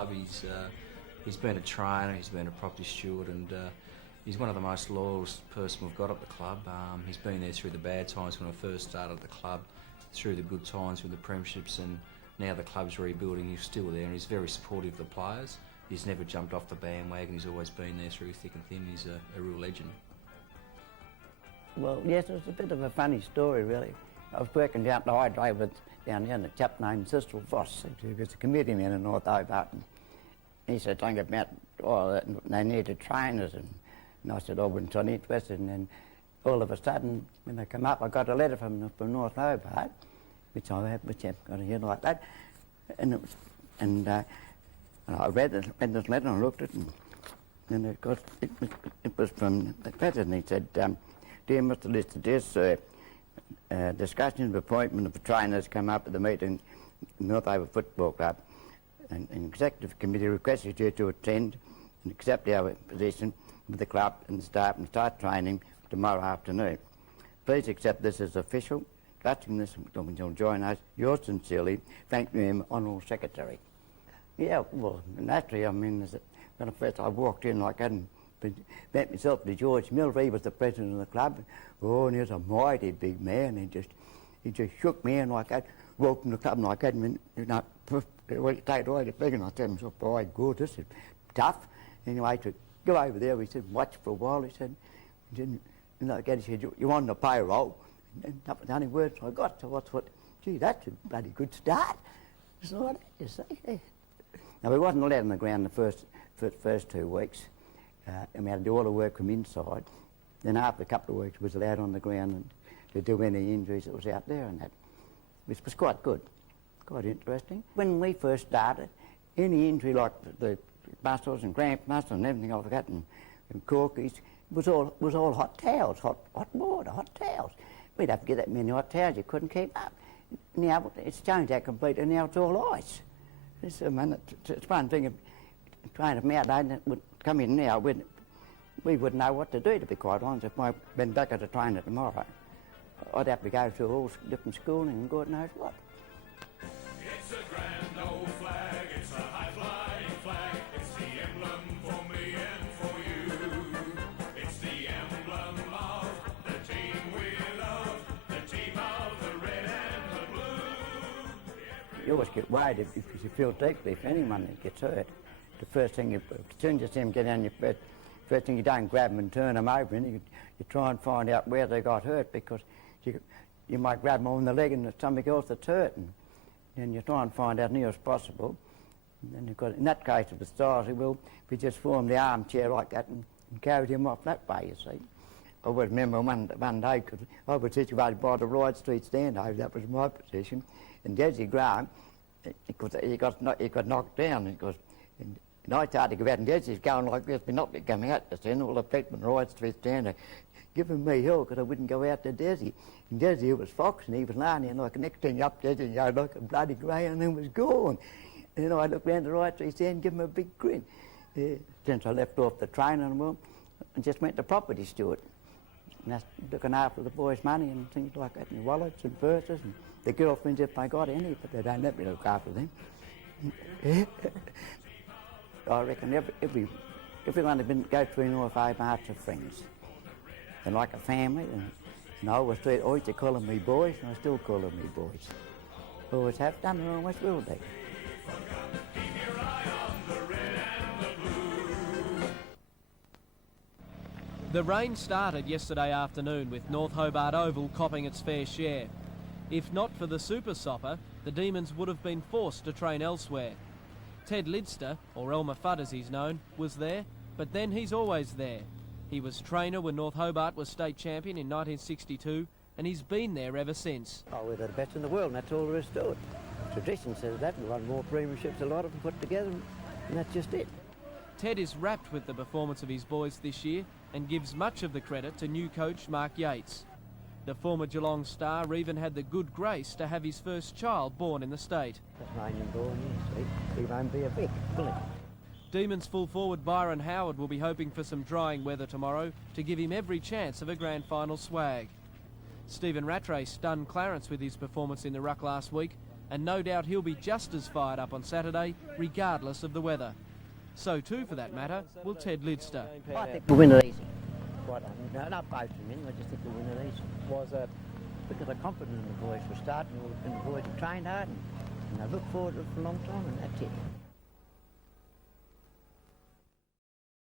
club. He's been a trainer, he's been a property steward, and he's one of the most loyal person we've got at the club. He's been there through the bad times when I first started at the club, through the good times with the premierships, and now the club's rebuilding. He's still there, and he's very supportive of the players. He's never jumped off the bandwagon. He's always been there through thick and thin. He's a real legend. Well, yes, it's a bit of a funny story, really. I was working down the highway down here, and a chap named Cecil Voss, who was a committee man in North Hobart. He said something about, oh, they needed trainers, and I said, I wasn't so interested. And then all of a sudden, when they come up, I got a letter from North Hobart, which I've got here like that, and I read this letter and I looked at it, and it was from the president. He said, "Dear Mr. Lister, dear sir, discussion of appointment of trainers come up at the meeting in North Hobart Football Club. An executive committee requests you to attend and accept our position with the club and staff and start training tomorrow afternoon. Please accept this as official. Trusting this will join us. Yours sincerely, thank you, Honourable Secretary." Yeah, well, naturally, I mean, when first I walked in like that and met myself to George Miller, he was the president of the club. Oh, and he was a mighty big man. He just shook me in like that, welcomed the club like that, and you know, take it away to big, and I told him, boy, good, this is tough. Anyway, to go over there, we said, watch for a while. He said, he said, you're on the payroll. And that was the only words I got. So I thought, gee, that's a bloody good start. That's all that you see. Now, we wasn't allowed on the ground the first 2 weeks. And we had to do all the work from inside. Then after a couple of weeks, we was allowed on the ground and to do any injuries that was out there and that, which was quite good, quite interesting. When we first started, any injury like the muscles and cramp muscles and everything like that and corkies, was all hot towels, hot water, hot towels. We'd have to get that many hot towels, you couldn't keep up. Now it's changed that completely, now it's all ice. It's one thing of trying to out there that would come in now, we wouldn't know what to do, to be quite honest. If I'd been back at the trainer tomorrow, I'd have to go through all different schooling and God knows what. It's a grand old flag, it's a high-flying flag, it's the emblem for me and for you. It's the emblem of the team we love, the team of the red and the blue. You always get worried because you feel deeply if anyone gets hurt. The first thing, as soon as you see them get down your bed, first thing you don't grab them and turn them over, and you try and find out where they got hurt, because you might grab them on the leg and there's something else that's hurt, and then you try and find out near as possible. And then you've got, in that case of the stars, we just formed the armchair like that and carried him off that way, you see. I always remember one day, because I was situated by the Ride Street stand over, that was my position, and Desi Graham, he got knocked down, and I started to go out, and Desi's going like this, but not coming out, and all the people on the Ride Street stand there giving me hell because I wouldn't go out to Desi. And Desi was Fox, and he was lying there, like the next thing up, Desi, you know, like a bloody grey, and then was gone. And then I looked round the Ride Street stand and give him a big grin. Since I left off the train and just went to property steward. And that's looking after the boys' money and things like that, and wallets and purses, and the girlfriends if they got any, but they don't let me look after them. I reckon everyone that goes through North Hobart's are friends. They're like a family, and I used to call them me boys, and I still call them me boys. Always have done and always will do. The rain started yesterday afternoon with North Hobart Oval copping its fair share. If not for the Super Sopper, the Demons would have been forced to train elsewhere. Ted Lidster, or Elmer Fudd as he's known, was there, but then he's always there. He was trainer when North Hobart was state champion in 1962, and he's been there ever since. Oh, we're the best in the world, and that's all there is to it. Tradition says that. We won more premierships, a lot of them put together, and that's just it. Ted is rapt with the performance of his boys this year and gives much of the credit to new coach Mark Yates. The former Geelong star even had the good grace to have his first child born in the state. Tasmanian born, yes. He won't be a Vic, will he? Demons full forward Byron Howard will be hoping for some drying weather tomorrow to give him every chance of a grand final swag. Stephen Rattray stunned Clarence with his performance in the ruck last week, and no doubt he'll be just as fired up on Saturday, regardless of the weather. So too, for that matter, will Ted Lidster. I think we'll win it easy. No, not both of them, I just think we'll win it easy. Why is that? Because I'm confident in the boys. We're starting, and the boys have trained hard, and they look forward to it for a long time, and that's it.